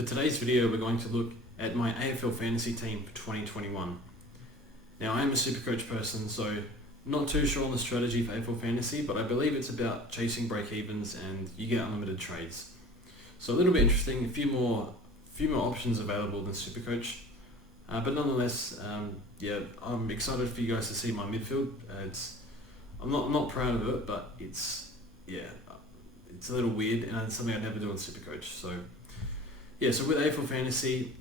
For today's video, we're going to look at my AFL fantasy team for 2021. Now, I am a Supercoach person, so not too sure on the strategy for AFL fantasy, but I believe it's about chasing break-evens and you get unlimited trades. So a little bit interesting, a few more options available than Supercoach. But nonetheless, I'm excited for you guys to see my midfield. I'm not proud of it, but it's a little weird and it's something I'd never do on Supercoach. So with AFL Fantasy,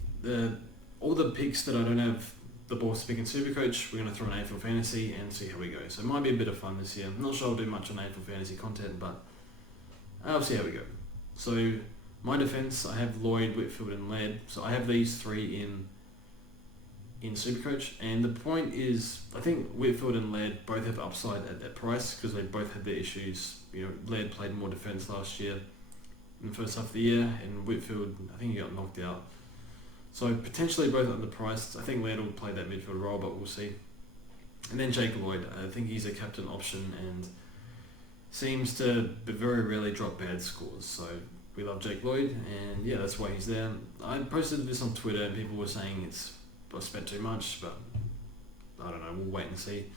all the picks that I don't have the balls to pick in Supercoach, we're going to throw in AFL Fantasy and see how we go. So it might be a bit of fun this year. I'm not sure I'll do much on AFL Fantasy content, but I'll see how we go. So my defence, I have Lloyd, Whitfield and Lloyd. So I have these three in Supercoach, and the point is, I think Whitfield and Lloyd both have upside at that price because they both had their issues. Lloyd played more defence last year in the first half of the year, and Whitfield, I think he got knocked out. So potentially both underpriced. I think Lloyd will play that midfield role, but we'll see. And then Jake Lloyd, I think he's a captain option and seems to very rarely drop bad scores. So we love Jake Lloyd, and that's why he's there. I posted this on Twitter and people were saying I spent too much, but I don't know, we'll wait and see.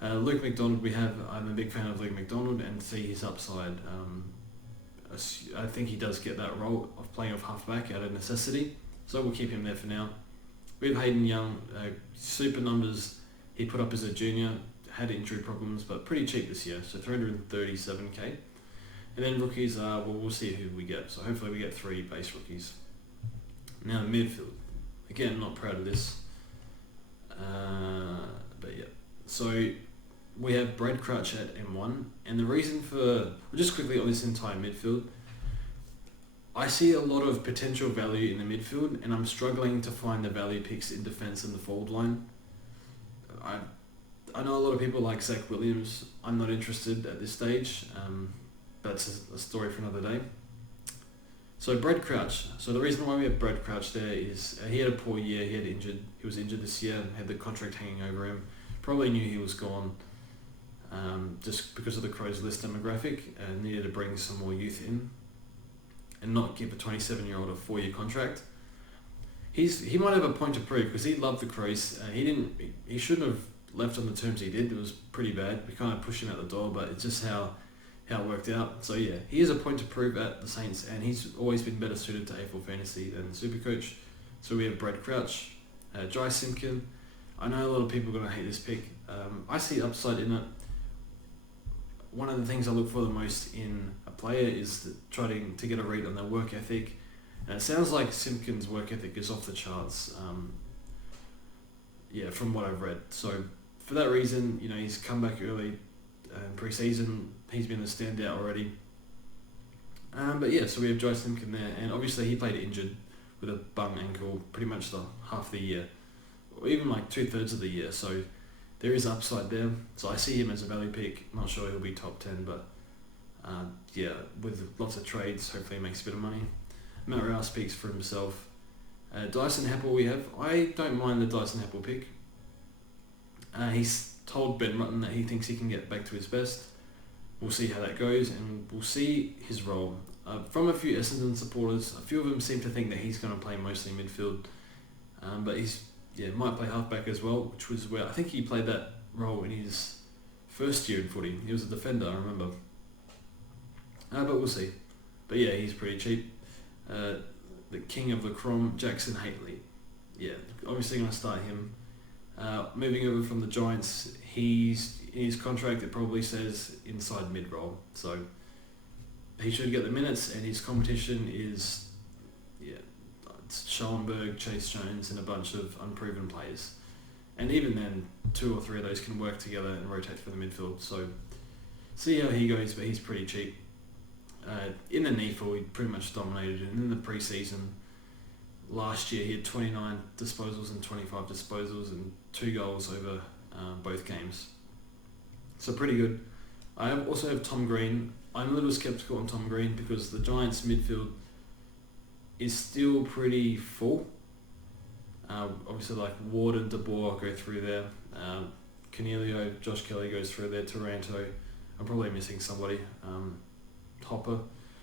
Luke McDonald I'm a big fan of Luke McDonald and see his upside. I think he does get that role of playing off halfback out of necessity, so we'll keep him there for now. We have Hayden Young, super numbers he put up as a junior, had injury problems, but pretty cheap this year, so 337k. And then rookies, we'll see who we get, so hopefully we get 3 base rookies. Now the midfield. Again, not proud of this. So we have Brad Crouch at M1, and the reason just quickly on this entire midfield, I see a lot of potential value in the midfield, and I'm struggling to find the value picks in defence and the forward line. I know a lot of people like Zach Williams. I'm not interested at this stage. That's a story for another day. So Brad Crouch. So the reason why we have Brad Crouch there is he had a poor year. He was injured this year and had the contract hanging over him. Probably knew he was gone just because of the Crows list demographic and needed to bring some more youth in and not give a 27-year-old a 4-year contract. He might have a point to prove because he loved the Crows. He shouldn't have left on the terms he did. It was pretty bad. We kind of pushed him out the door, but it's just how it worked out. So he has a point to prove at the Saints, and he's always been better suited to AFL Fantasy than Supercoach. So we have Brad Crouch, Jai Simkin. I know a lot of people are going to hate this pick. I see upside in it. One of the things I look for the most in a player is trying to get a read on their work ethic. And it sounds like Simkin's work ethic is off the charts. From what I've read. So for that reason, he's come back early pre-season. He's been a standout already. So we have Jai Simkin there, and obviously he played injured with a bung ankle pretty much the half the year, or even like 2/3 of the year. So there is upside there. So I see him as a value pick. Not sure he'll be top 10, but with lots of trades, hopefully he makes a bit of money. Matt Rao speaks for himself. Dyson Heppel we have. I don't mind the Dyson Heppel pick. He's told Ben Rutten that he thinks he can get back to his best. We'll see how that goes, and we'll see his role. From a few Essendon supporters, a few of them seem to think that he's going to play mostly midfield, but he's might play halfback as well, which was where I think he played that role in his first year in footy. He was a defender, I remember. But we'll see. But he's pretty cheap. The king of the Crom, Jackson Haitley. Obviously going to start him. Moving over from the Giants, in his contract it probably says inside mid-roll, so he should get the minutes, and his competition is it's Schellenberg, Chase Jones and a bunch of unproven players, and even then 2 or 3 of those can work together and rotate for the midfield, so see how he goes, but he's pretty cheap. In the NEFL he pretty much dominated, and in the pre-season last year he had 29 disposals and 25 disposals and 2 goals over both games. So pretty good. I also have Tom Green. I'm a little sceptical on Tom Green because the Giants midfield is still pretty full. Obviously like Ward and De Boer go through there. Cornelio, Josh Kelly goes through there. Taranto. I'm probably missing somebody. Hopper.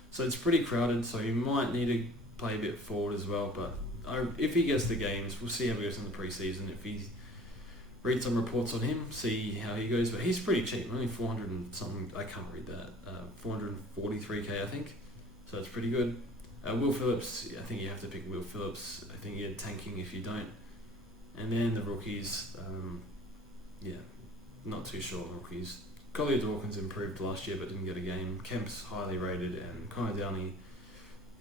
So it's pretty crowded, so you might need to play a bit forward as well, but if he gets the games, we'll see how he goes in the pre-season. If he read some reports on him, see how he goes, but he's pretty cheap, only 400 and something, I can't read that, 443k I think, so it's pretty good. Will Phillips, I think you have to pick Will Phillips. I think you're tanking if you don't. And then the rookies, not too sure on the rookies. Collier Dawkins improved last year but didn't get a game. Kemp's highly rated, and Connor Downey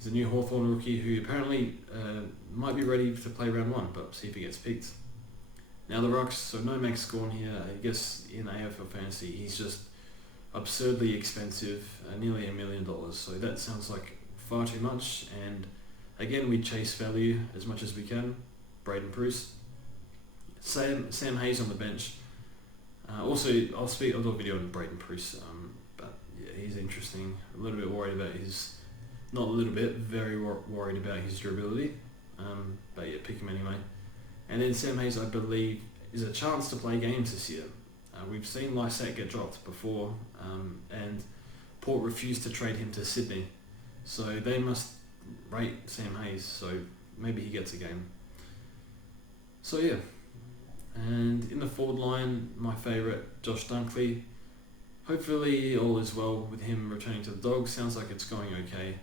is a new Hawthorn rookie who apparently might be ready to play round 1, but see if he gets picked. Now the rucks, so no Max Gawn here. I guess in AFL fantasy he's just absurdly expensive, nearly $1 million, so that sounds like far too much, and again we chase value as much as we can. Braden Bruce. Sam Hayes on the bench. I'll do a video on Braden Bruce, but yeah, he's interesting. A little bit worried about very worried about his durability, but yeah, pick him anyway. And then Sam Hayes, I believe, is a chance to play games this year. We've seen Lysette get dropped before, and Port refused to trade him to Sydney, so they must rate Sam Hayes, so maybe he gets a game. So yeah. And in the forward line, my favourite, Josh Dunkley. Hopefully all is well with him returning to the Dogs. Sounds like it's going okay.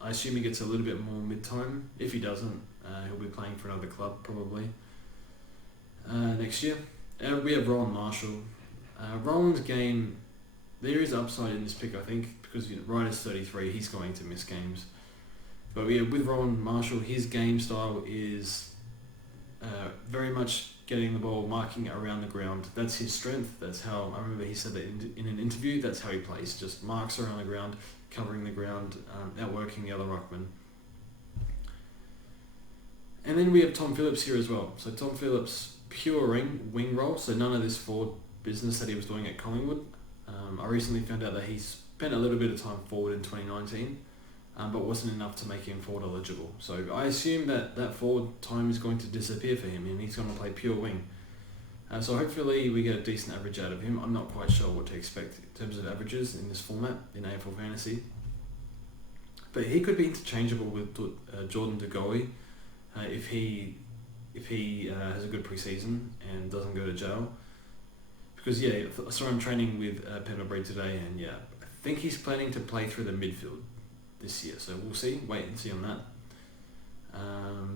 I assume he gets a little bit more mid-time. If he doesn't, he'll be playing for another club probably next year. We have Rowan Marshall. Rowan's game, there is upside in this pick, I think, because Ryder's 33, he's going to miss games. But yeah, with Rowan Marshall, his game style is very much getting the ball, marking around the ground. That's his strength. That's how, I remember he said that in an interview, that's how he plays. Just marks around the ground, covering the ground, outworking the other ruckman. And then we have Tom Phillips here as well. So Tom Phillips, pure wing role, so none of this forward business that he was doing at Collingwood. I recently found out that he spent a little bit of time forward in 2019, but wasn't enough to make him forward eligible. So I assume that forward time is going to disappear for him, and he's going to play pure wing. So hopefully we get a decent average out of him. I'm not quite sure what to expect in terms of averages in this format in AFL fantasy, but he could be interchangeable with Jordan De Goey if he has a good pre-season and doesn't go to jail. Because yeah, I saw him training with Pendlebury today, and yeah, I think he's planning to play through the midfield this year, so we'll see, wait and see on that.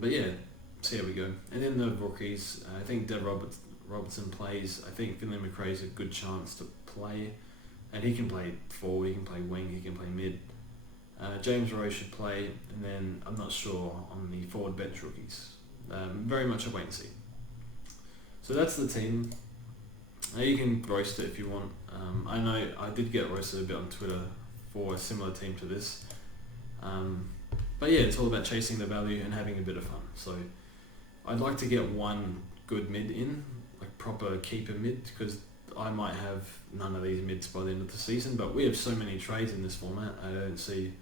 But yeah, see how we go. And then the rookies, I think Dave Robertson plays. I think Finlay McRae's a good chance to play, and he can play forward, he can play wing, he can play mid. James Rowe should play, and then I'm not sure on the forward bench rookies. Very much a wait and see. So that's the team. You can roast it if you want. I know I did get roasted a bit on Twitter for a similar team to this. But yeah, it's all about chasing the value and having a bit of fun. So I'd like to get one good mid in, like proper keeper mid, because I might have none of these mids by the end of the season, but we have so many trades in this format, I don't see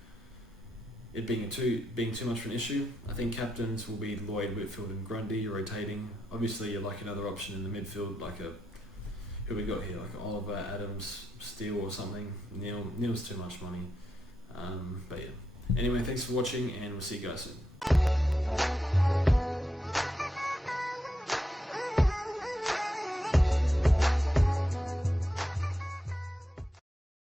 it being too much of an issue. I think captains will be Lloyd, Whitfield and Grundy rotating. Obviously you'd like another option in the midfield, like who we got here, like Oliver, Adams, Steele or something. Neil's too much money. But yeah. Anyway, thanks for watching, and we'll see you guys soon.